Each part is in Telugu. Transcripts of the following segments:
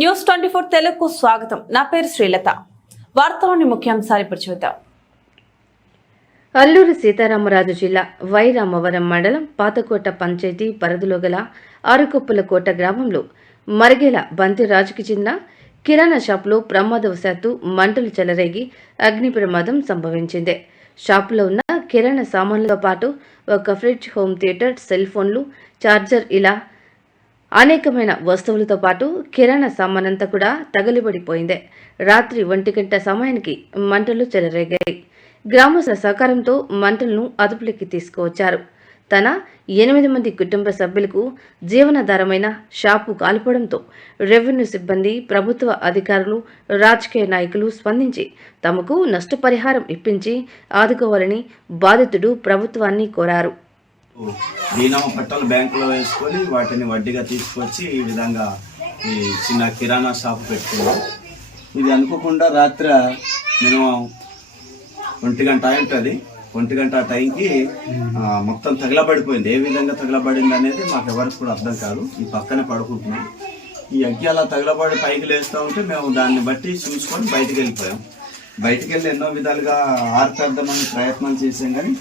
న్యూస్ 24 తెలుగుకు స్వాగతం. నా పేరు శ్రీలత. వార్తలోని ముఖ్యాంశాలు ఇప్పుడు చూద్దాం. అల్లూరి సీతారామరాజు జిల్లా వై రామవరం మండలం పాతకోట పంచాయతీ పరిధిలో గల ఆరుకొప్పులకోట గ్రామంలో మరిగేల బంతి రాజుకి చెందిన కిరాణా షాపులో ప్రమాదవశాత్తు మంటలు చెలరేగి అగ్ని ప్రమాదం సంభవించింది. షాపులో ఉన్న కిరాణా సామాన్లతో పాటు ఒక ఫ్రిడ్జ్, హోమ్ థియేటర్, సెల్ ఫోన్లు, ఛార్జర్ ఇలా అనేకమైన వస్తువులతో పాటు కిరాణా సామానంతా కూడా తగలిబడిపోయింది. రాత్రి 1 గంట సమయానికి మంటలు చెలరేగాయి. గ్రామస్తుల సహకారంతో మంటలను అదుపులోకి తీసుకువచ్చారు. తన 8 మంది కుటుంబ సభ్యులకు జీవనాధారమైన షాపు కాలిపోవడంతో రెవెన్యూ సిబ్బంది, ప్రభుత్వ అధికారులు, రాజకీయ నాయకులు స్పందించి తమకు నష్టపరిహారం ఇప్పించి ఆదుకోవాలని బాధితుడు ప్రభుత్వాన్ని కోరారు. దీనమ్మ పట్టాలు బ్యాంకులో వేసుకొని వాటిని వడ్డీగా తీసుకొచ్చి ఈ విధంగా ఈ చిన్న కిరాణా షాప్ పెట్టుకున్నాం. ఇది అనుకోకుండా రాత్రి నేను 1 గంట ఉంటుంది. 1 గంట టైంకి మొత్తం తగలబడిపోయింది. ఏ విధంగా తగలబడింది అనేది మాకు ఎవరికి కూడా అర్థం కాదు. ఈ పక్కనే పడుకుంటున్నాం. ఈ అగ్గి అలా తగలబడి పైకి లేస్తూ ఉంటే మేము దాన్ని బట్టి చూసుకొని బయటికి వెళ్ళిపోయాం. బయటికి వెళ్ళి ఎన్నో విధాలుగా ఆర్పేద్దామని ప్రయత్నం చేసాం, కానీ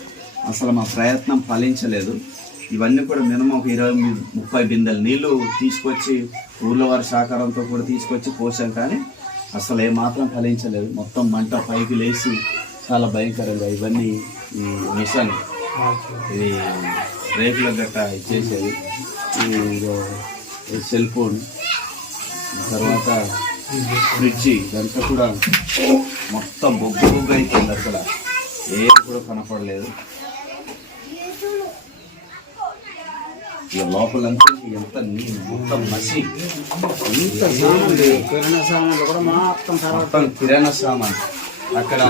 అసలు మా ప్రయత్నం ఫలించలేదు. ఇవన్నీ కూడా మినిమం ఒక 20-30 బిందెలు నీళ్లు తీసుకొచ్చి ఊళ్ళో వారి సహకారంతో కూడా తీసుకొచ్చి పోసాం, కానీ అసలు ఏమాత్రం ఫలించలేదు. మొత్తం మంట పైకి లేచి చాలా భయంకరంగా ఇవన్నీ ఈ మిషన్ ఇది రేకుల గట్ట ఇచ్చేసేది, ఈ సెల్ ఫోన్, తర్వాత ఫ్రిడ్జ్ ఇదంతా కూడా మొత్తం బొగ్గు అయిపోయింది. అసలు ఏది కూడా కనపడలేదు. ఇక లోపలంతా ఎంత మొత్తం మసి, మొత్తం కిరాణా సామాన్. అక్కడ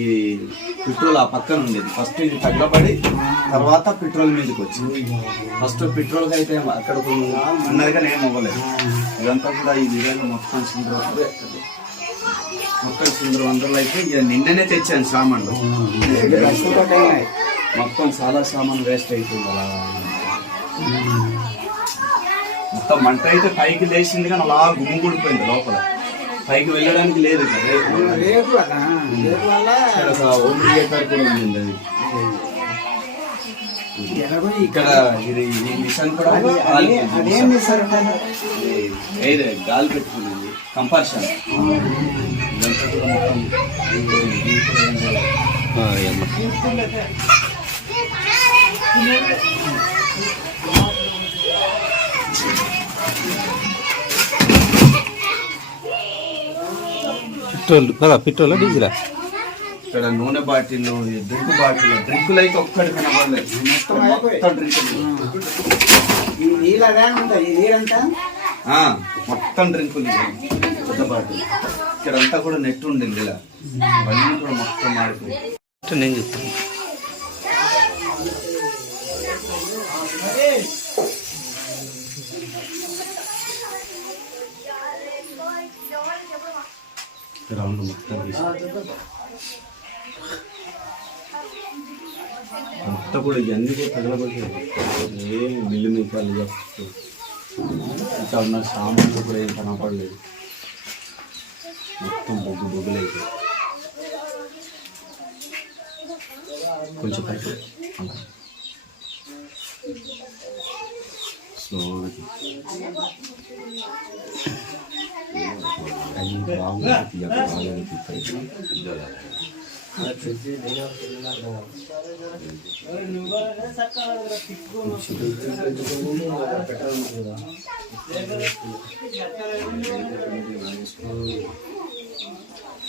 ఈ పెట్రోల్ ఆ పక్కన ఉండేది. ఫస్ట్ ఇది తగ్గబడి తర్వాత పెట్రోల్ మీదకి వచ్చింది. ఫస్ట్ పెట్రోల్కి అయితే అక్కడ ఉన్నది కానీ ఏం అవ్వలేదు. ఇదంతా కూడా ఈ విధంగా మొత్తం సింధువందరలు అయితే ఇక నిన్ననే తెచ్చాను సామాన్లు. మొత్తం చాలా సామాన్ వేస్ట్ అవుతుంది. అలా మొత్తం మంట అయితే పైకి లేచింది, కానీ అలా గుమ్ముగూడిపోయింది. లోపల పైకి వెళ్ళడానికి లేదు. హోమ్ థియేటర్ కూడా ఉంది. అది ఇక్కడ ఇది మిషన్ కూడా గాలి పెట్టుకున్నది, కంపల్షన్. పెట్రోల్ డీజిల్ ఇక్కడ నూనె బాటిల్, డ్రింకులు అయితే ఒక్కటి కనబడలేదు. మొత్తం డ్రింకులు పెద్ద బాటిల్. ఇక్కడంతా కూడా నెట్ ఉండింది. ఇలా అవన్నీ కూడా మొత్తం మాడిపోయింది. నేను చెప్తాను. రౌండ్ మొత్తం మొత్తం కూడా ఇవన్నీ కూడా తగలబడ్డాయి. ఏ మిల్లు మీపాలు ఇంకా ఉన్న సామాన్లు కూడా ఏం కనపడలేదు. మొత్తం బొగ్గులైతే కొంచెం పైకి స్లోగా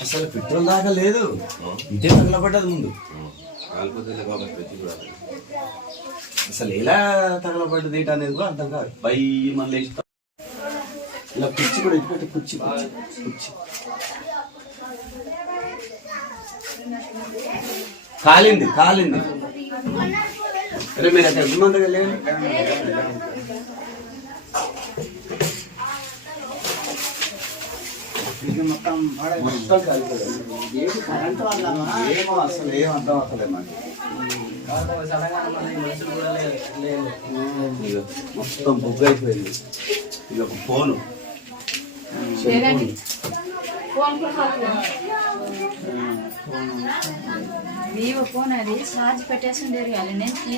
అసలు పెట్రోల్ దాకా లేదు. ఇదే తగలబడ్డది ముందు. అసలు ఎలా తగలబడ్డది ఏంటి అనేది కూడా అర్థం కాదు. మళ్ళీ ఇలా కుర్చీ కూడా ఇటు కుర్చీ కాలింది. అరే మీరు అక్కడ విమానంగా వెళ్ళండి. మొత్తం కాలిపోయాడు. ఏమో అసలు ఏం అర్థం అవుతలేదు మాకు. మొత్తం బుగ్గ అయిపోయింది. ఇది ఒక ఫోను వివో ఫోన్ అది ఛార్జ్ పెట్టేసి ఉండేది కానీ నేను